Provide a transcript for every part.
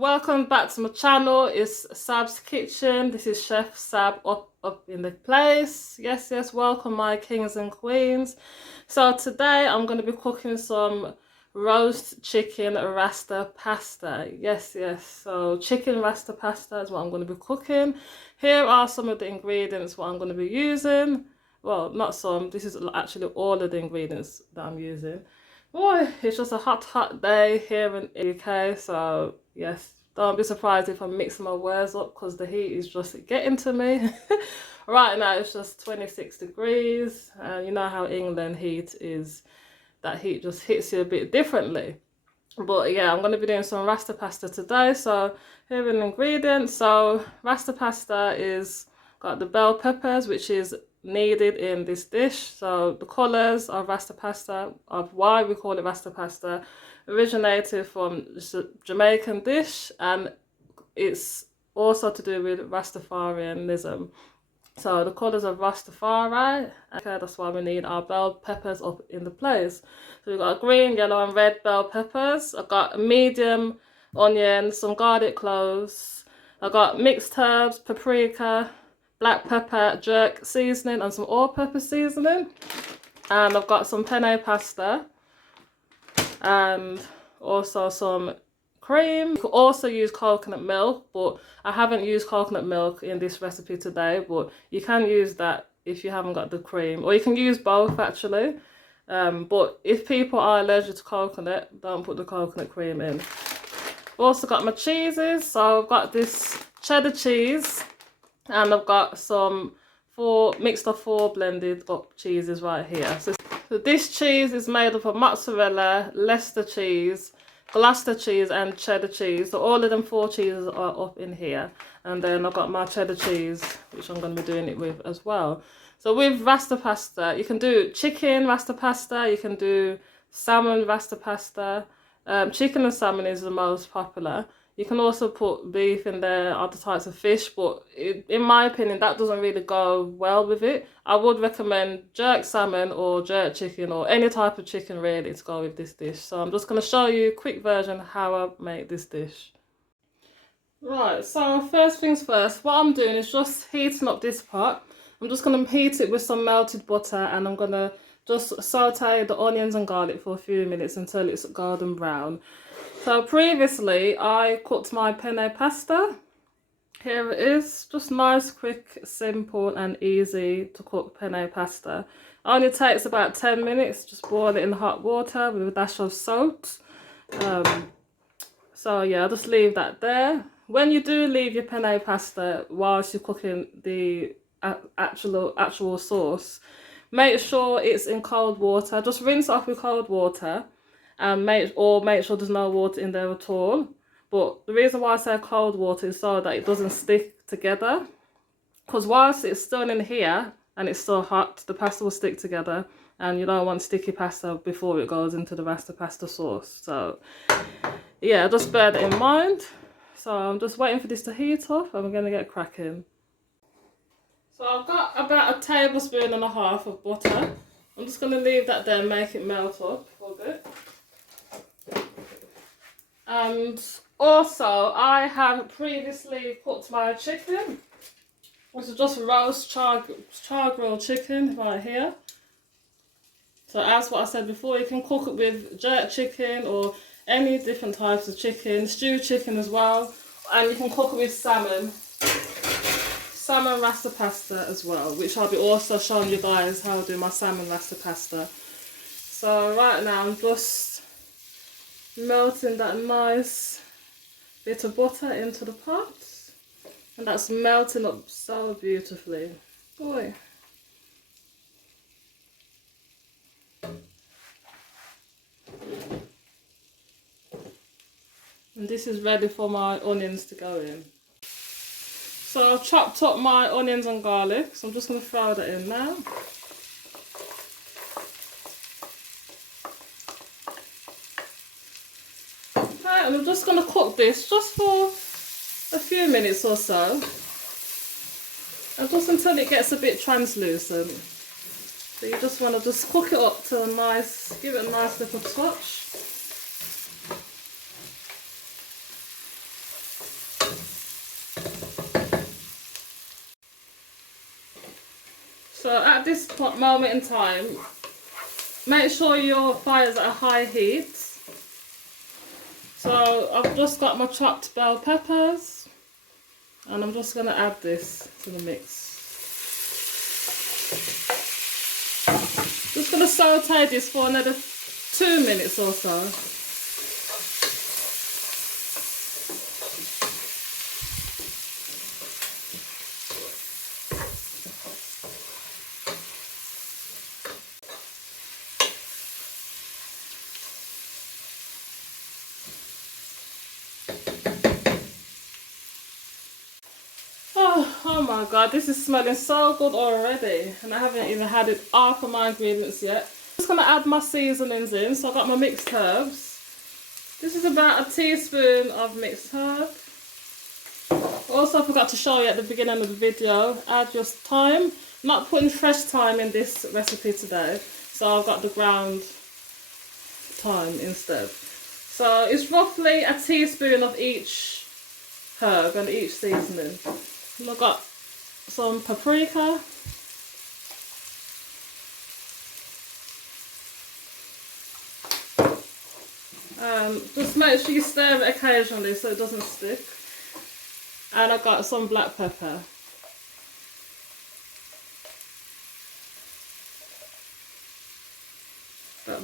welcome back to my channel. It's Sab's Kitchen. This is Chef Sab up in the place. Yes, welcome my kings and queens. So today I'm going to be cooking some roast chicken rasta pasta. Yes, so chicken rasta pasta is what I'm going to be cooking. Here are some of the ingredients what I'm going to be using. Well, not some, this is actually all of the ingredients that I'm using. Boy, it's just a hot day here in the UK, so yes, don't be surprised if I'm mixing my words up because the heat is just getting to me. Right now it's just 26 degrees, and you know how England heat is, that heat just hits you a bit differently. But yeah, I'm going to be doing some rasta pasta today. So here are the ingredients. So rasta pasta is got the bell peppers, which is needed in this dish. So the colours of rasta pasta, of why we call it rasta pasta, originated from Jamaican dish, and it's also to do with Rastafarianism. So the colours of Rastafari, okay, that's why we need our bell peppers up in the place. So we've got green, yellow and red bell peppers. I've got a medium onion, some garlic cloves. I've got mixed herbs, paprika, black pepper, jerk seasoning and some all-purpose seasoning. And I've got some penne pasta and also some cream. You could also use coconut milk, but I haven't used coconut milk in this recipe today, but you can use that if you haven't got the cream, or you can use both actually. But if people are allergic to coconut, don't put the coconut cream in. I've also got my cheeses. So I've got this cheddar cheese, and I've got some mixed of four blended up cheeses right here. So this cheese is made up of mozzarella, Leicester cheese, Gloucester cheese and cheddar cheese. So all of them 4 cheeses are up in here. And then I've got my cheddar cheese, which I'm going to be doing it with as well. So with rasta pasta, you can do chicken rasta pasta, you can do salmon rasta pasta. Chicken and salmon is the most popular. You can also put beef in there, other types of fish, but in my opinion, that doesn't really go well with it. I would recommend jerk salmon or jerk chicken or any type of chicken really to go with this dish. So I'm just going to show you a quick version of how I make this dish. Right, so first things first, what I'm doing is just heating up this pot. I'm just going to heat it with some melted butter, and I'm going to just saute the onions and garlic for a few minutes until it's golden brown. So previously I cooked my penne pasta. Here it is, just nice, quick, simple and easy to cook penne pasta. It only takes about 10 minutes, just boil it in hot water with a dash of salt. So yeah, I'll just leave that there. When you do leave your penne pasta whilst you're cooking the actual sauce, make sure it's in cold water. Just rinse it off with cold water. And make sure there's no water in there at all. But the reason why I say cold water is so that it doesn't stick together. Because whilst it's still in here and it's still hot, the pasta will stick together. And you don't want sticky pasta before it goes into the rasta pasta sauce. So yeah, just bear that in mind. So I'm just waiting for this to heat up and we're going to get cracking. So I've got about 1.5 tablespoons of butter. I'm just going to leave that there and make it melt up for a bit. And also I have previously cooked my chicken. This is just roast char grilled chicken right here. So as what I said before, you can cook it with jerk chicken or any different types of chicken, stewed chicken as well, and you can cook it with salmon rasta pasta as well, which I'll be also showing you guys how I do my salmon rasta pasta. So right now I'm just melting that nice bit of butter into the pot, and that's melting up so beautifully. Boy. And this is ready for my onions to go in. So I've chopped up my onions and garlic, so I'm just going to throw that in now. And I'm just going to cook this just for a few minutes or so, and just until it gets a bit translucent. So you just want to just cook it up to give it a nice little touch. So at this moment in time, make sure your fire's at a high heat. So I've just got my chopped bell peppers and I'm just going to add this to the mix. Just going to saute this for another 2 minutes or so. Oh my god, this is smelling so good already, and I haven't even had it half of my ingredients yet. I'm just going to add my seasonings in. So I've got my mixed herbs. This is about a teaspoon of mixed herb. Also, I forgot to show you at the beginning of the video, add your thyme. I'm not putting fresh thyme in this recipe today, so I've got the ground thyme instead. So it's roughly a teaspoon of each herb and each seasoning. And I've got some paprika. Just make sure you stir it occasionally so it doesn't stick. And I've got some black pepper.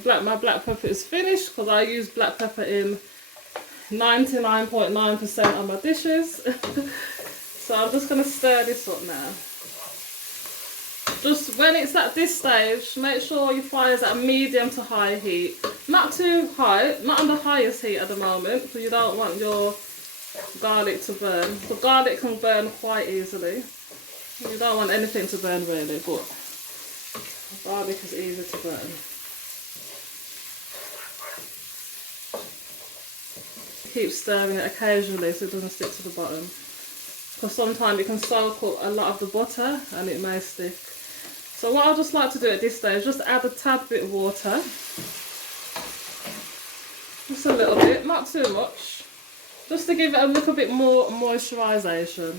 My black pepper is finished because I use black pepper in 99.9% of my dishes. So I'm just going to stir this up now. Just when it's at this stage, make sure your fire's at a medium to high heat. Not too high, not on the highest heat at the moment, because you don't want your garlic to burn. The garlic can burn quite easily. You don't want anything to burn really, but garlic is easy to burn. Keep stirring it occasionally so it doesn't stick to the bottom, because sometimes it can soak up a lot of the butter and it may stick. So what I just like to do at this stage, just add a tad bit of water, just a little bit, not too much, just to give it a little bit more moisturisation.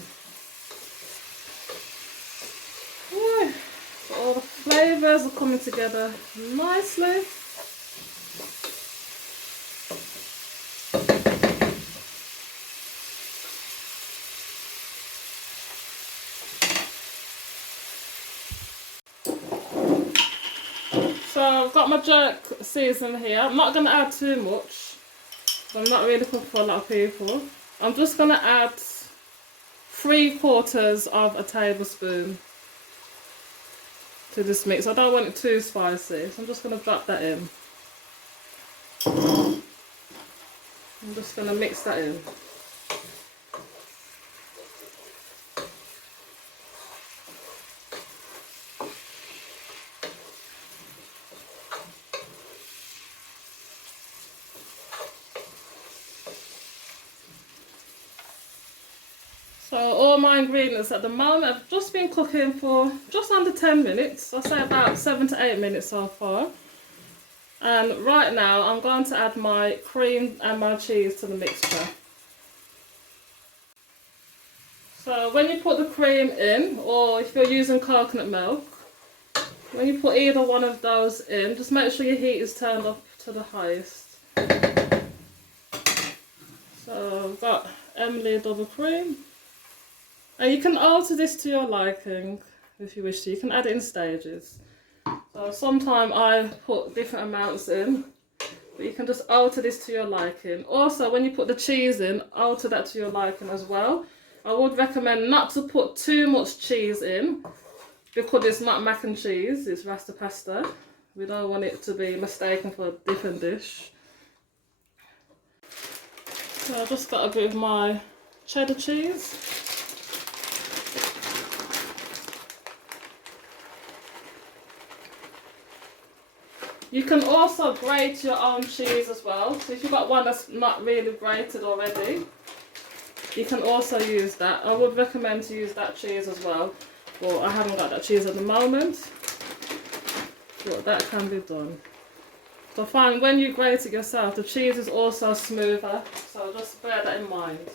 So all the flavours are coming together nicely. So I've got my jerk season here. I'm not going to add too much. I'm not really cooking for a lot of people. I'm just going to add 3/4 of a tablespoon to this mix. I don't want it too spicy, so I'm just going to drop that in. I'm just going to mix that in. So all my ingredients at the moment have just been cooking for just under 10 minutes. I'll say about 7 to 8 minutes so far. And right now I'm going to add my cream and my cheese to the mixture. So when you put the cream in, or if you're using coconut milk, when you put either one of those in, just make sure your heat is turned up to the highest. So I've got Emily double cream. And you can alter this to your liking if you wish to. You can add it in stages. So sometimes I put different amounts in, but you can just alter this to your liking. Also, when you put the cheese in, alter that to your liking as well. I would recommend not to put too much cheese in, because it's not mac and cheese, it's Rasta pasta. We don't want it to be mistaken for a different dish. So I just got a bit of my cheddar cheese. You can also grate your own cheese as well. So if you've got one that's not really grated already, you can also use that. I would recommend to use that cheese as well. Well, I haven't got that cheese at the moment, but that can be done. So find when you grate it yourself, the cheese is also smoother. So just bear that in mind.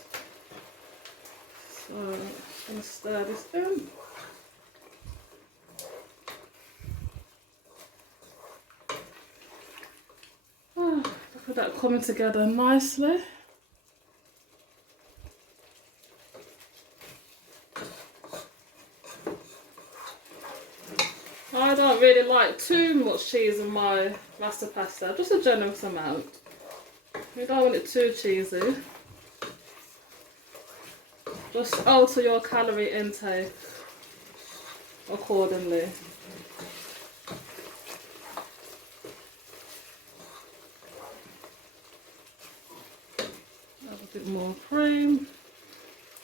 So I'm just going to stir this in. coming together nicely. I don't really like too much cheese in my rasta pasta, just a generous amount. You don't want it too cheesy. Just alter your calorie intake accordingly. Add a bit more cream.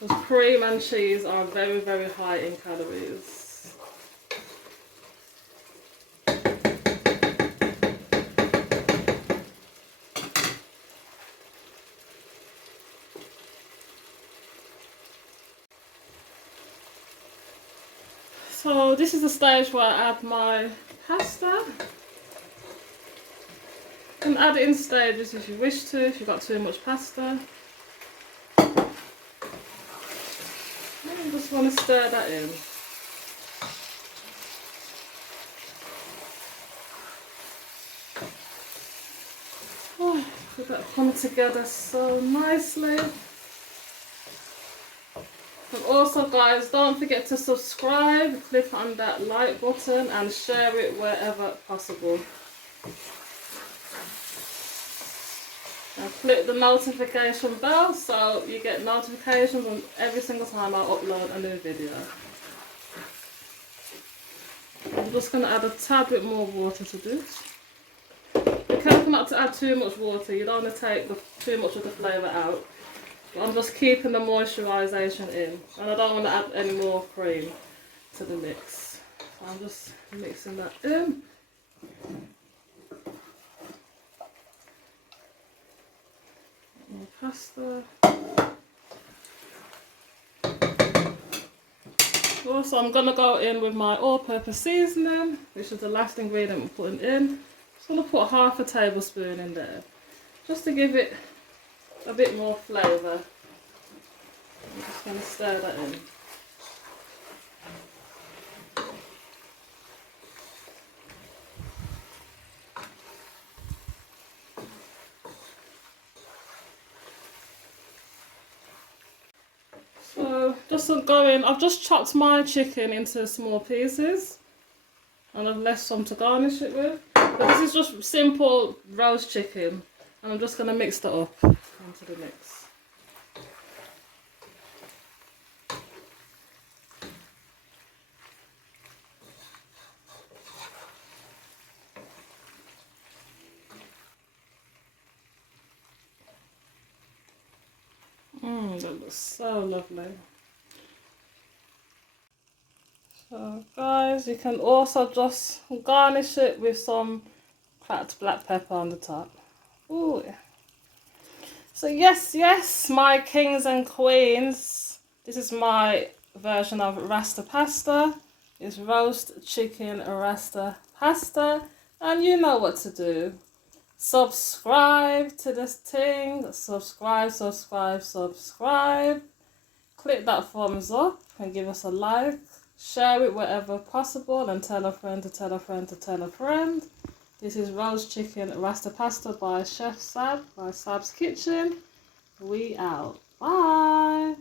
Because cream and cheese are very, very high in calories. So this is the stage where I add my pasta. You can add it in stages if you wish to, if you've got too much pasta. I just want to stir that in. Oh, look at that coming together so nicely. And also guys, don't forget to subscribe, click on that like button and share it wherever possible. And click the notification bell so you get notifications on every single time I upload a new video. I'm just going to add a tad bit more water to this. Be careful not to add too much water, you don't want to take too much of the flavour out. I'm just keeping the moisturisation in, and I don't want to add any more cream to the mix. So I'm just mixing that in. More pasta. Also, I'm going to go in with my all-purpose seasoning, which is the last ingredient we're putting in. Just going to put half a tablespoon in there, just to give it a bit more flavour. I'm just going to stir that in. So just going, I've just chopped my chicken into small pieces and I've left some to garnish it with. But this is just simple roast chicken. And I'm just going to mix that up into the mix. That looks so lovely. So guys, you can also just garnish it with some cracked black pepper on the top. Ooh. So yes, my kings and queens, this is my version of Rasta Pasta. It's roast chicken Rasta Pasta, and you know what to do. Subscribe to this thing, subscribe. Click that thumbs up and give us a like. Share it wherever possible and tell a friend to tell a friend to tell a friend. This is roast chicken Rasta Pasta by Chef Sab, by Sab's Kitchen. We out. Bye.